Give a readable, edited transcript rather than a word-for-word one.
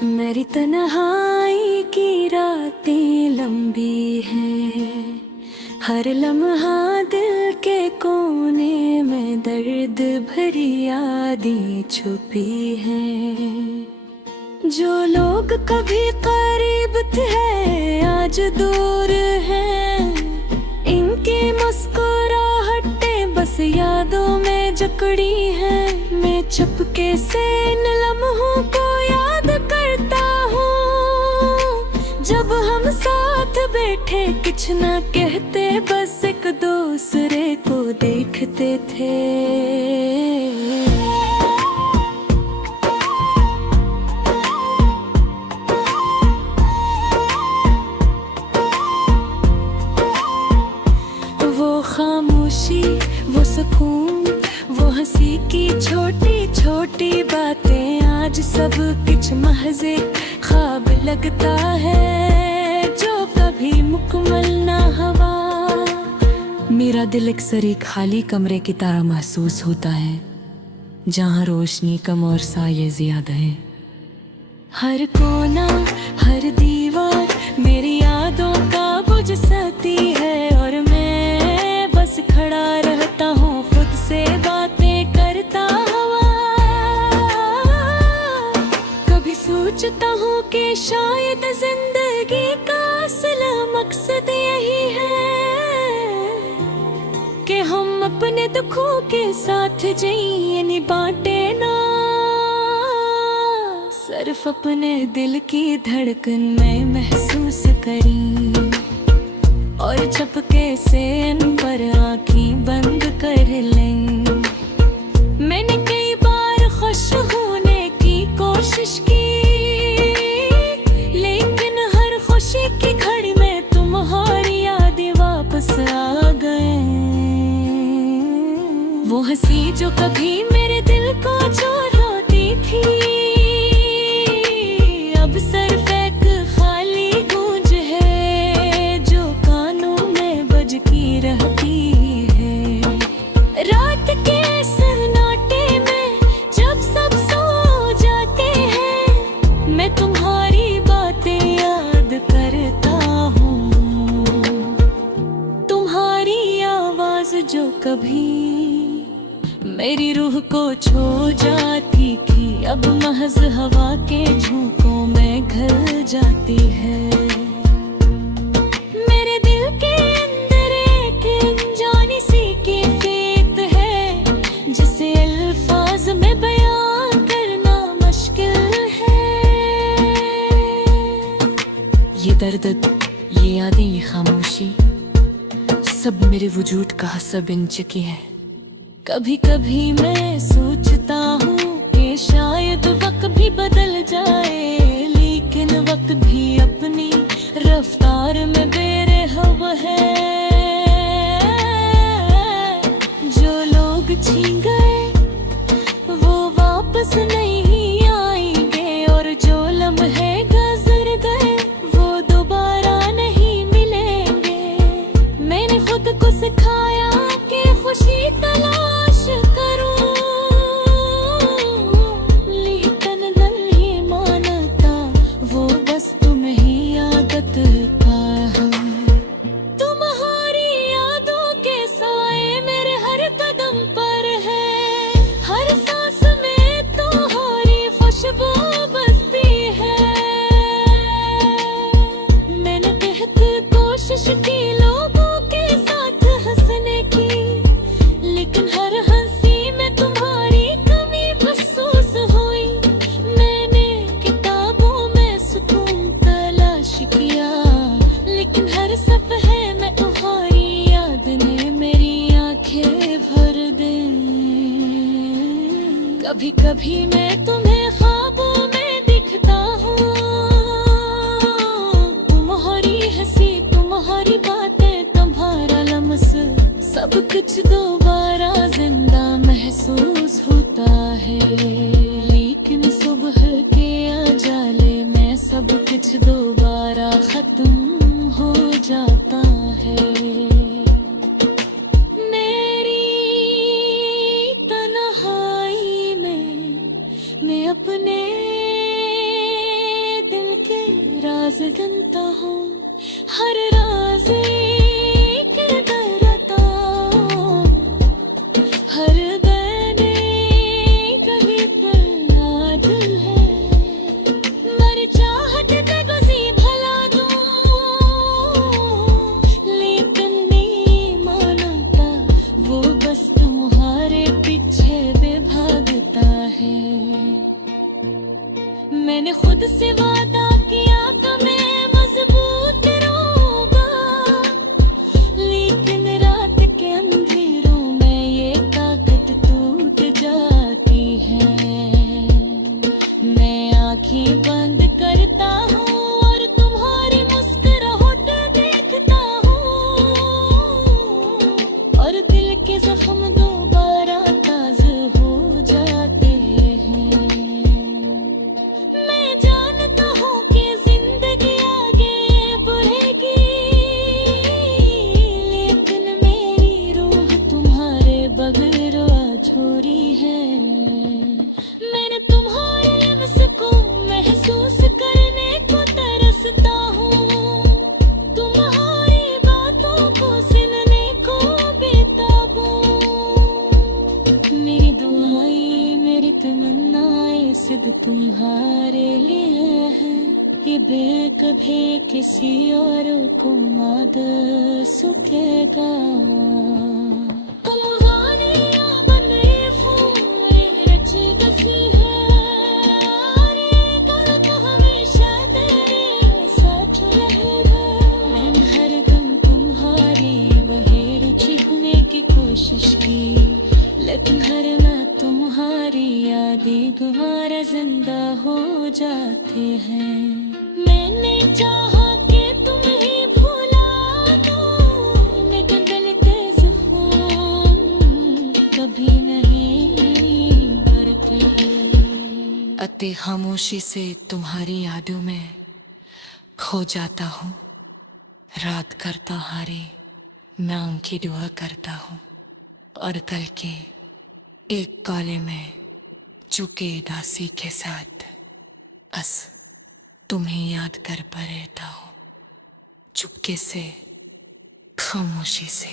मेरी तन्हाई की रातें लंबी हैं, हर लम्हा दिल के कोने में दर्द भरी यादें छुपी हैं। जो लोग कभी करीब थे आज दूर हैं, इनकी मुस्कुराहटें बस यादों में जकड़ी हैं। मैं चुपके से इन लम्हों को याद करता हूँ, जब हम साथ बैठे कुछ ना कहते, बस एक दूसरे को देखते थे। खामोशी, वो सुकून, वो हंसी की छोटी छोटी बातें, आज सब कुछ महज ख्वाब लगता है जो कभी मुकम्मल ना हुआ। मेरा दिल अक्सर एक खाली कमरे की तरह महसूस होता है, जहाँ रोशनी कम और साये ज्यादा है। हर कोना, हर दीवार मेरी यादों का बुझ सकती है, और मैं बस खड़ा रहता हूँ खुद से बातें करता हुआ। कभी सोचता हूँ कि शायद जिंदगी का असल मकसद यही है कि हम अपने दुखों के साथ जिए, नहीं बांटे ना, सिर्फ अपने दिल की धड़कन में महसूस करी, और झपके से इन पर आँखें बंद कर लें। मैंने कई बार खुश होने की कोशिश की, लेकिन हर खुशी की घड़ी में तुम्हारी यादें वापस आ गए। वो हंसी जो कभी मेरे दिल को चुराती थी, अब सिर्फ एक खाली गूंज है जो कानों में बजती रहती है। रात के सन्नाटे में जब सब सो जाते हैं, मैं तुम्हारी बातें याद करता हूँ। तुम्हारी आवाज जो कभी मेरी रूह को छू जाती थी, अब महज हवा के झोंकों में घल जाती है। मेरे दिल के अंदर एक अनजानी सी कैफियत है, जिसे अल्फाज में बयां करना मुश्किल है। ये दर्द, ये यादें, ये खामोशी, सब मेरे वजूद का हिस्सा बन चुकी है। कभी कभी मैं सोचता हूँ कि शायद वक्त भी बदल जाए, लेकिन वक्त भी अपनी रफ्तार में बेरहम है। जो लोग छीन गए वो वापस नहीं आएंगे, और जो लम्हे गुजर गए वो दोबारा नहीं मिलेंगे। मैंने खुद को सिखाया कि खुशी तलाश करूं, लेकिन नहीं मानता वो बस तुम्हें ही आदत का है। तुम्हारी यादों के साए मेरे हर कदम पर है, हर सांस में तुम्हारी खुशबू बसती है। मैंने बेहद कोशिश की लोगों के साथ हंसने की, लेकिन हर हंसी में तुम्हारी कमी महसूस हुई। मैंने किताबों में सुकून तलाश किया, लेकिन हर सफ़े में तुम्हारी याद ने मेरी आंखें भर दी। कभी कभी मैं तुम्हें ख्वाबों में दिखता हूँ, तुम्हारी हंसी, तुम्हारी बातें, तुम्हारा लम्स, सब कुछ दोबारा जिंदा महसूस होता है। लेकिन सुबह के उजाले में सब कुछ दोबारा खत्म हो जाता मैं अपने दिल के राज गिनता हूँ, हर राज एक डरता, हर गाने कहीं पर याद है। मर चाहत पे गुज़ी भला दूँ, लेकिन नहीं माना था, वो बस तुम्हारे पीछे भी भागता है। मैंने खुद से वादा किया कि मैं मजबूत रहूंगा, लेकिन रात के अंधेरों में ये ताकत टूट जाती है। मैं आंखें बंद करता हूँ और तुम्हारी मुस्कुराहट देखता हूँ, और दिल के जख्म दोबारा ताज़ा हो जाते हैं। मैं जानता हूँ कि जिंदगी आगे बढ़ेगी, लेकिन मेरी रूह तुम्हारे बगैर अधूरी है। मैंने तुम्हारे लम्स को महसूस करने को तरसता हूँ, तुम्हारी बातों को सुनने को बेताब हूँ। मेरी दुआएं, मेरी तमन्नाएं सिर्फ तुम्हारे लिए है, ये बेकभी किसी और को मांग सकेगा। कहानियां बने फूले रच बसी है, और ये गल्प हमेशा तेरे साथ रहेगा। मैंने हर गम तुम्हारी वही रुचि होने की कोशिश की, लेकिन हर ना तुम्हारी यादें दोबारा जिंदा हो जाते हैं। मैंने चाहा कि तुम ही भुला दो, लेकिन दिल के जख्म कभी नहीं भरते। अति खामोशी से तुम्हारी यादों में खो जाता हूँ, रात करता हारी नाम की दुआ करता हूँ, और कल के एक काले में चुके दासी के साथ बस तुम्हें याद कर पा रहता हूँ, चुपके से, खामोशी से।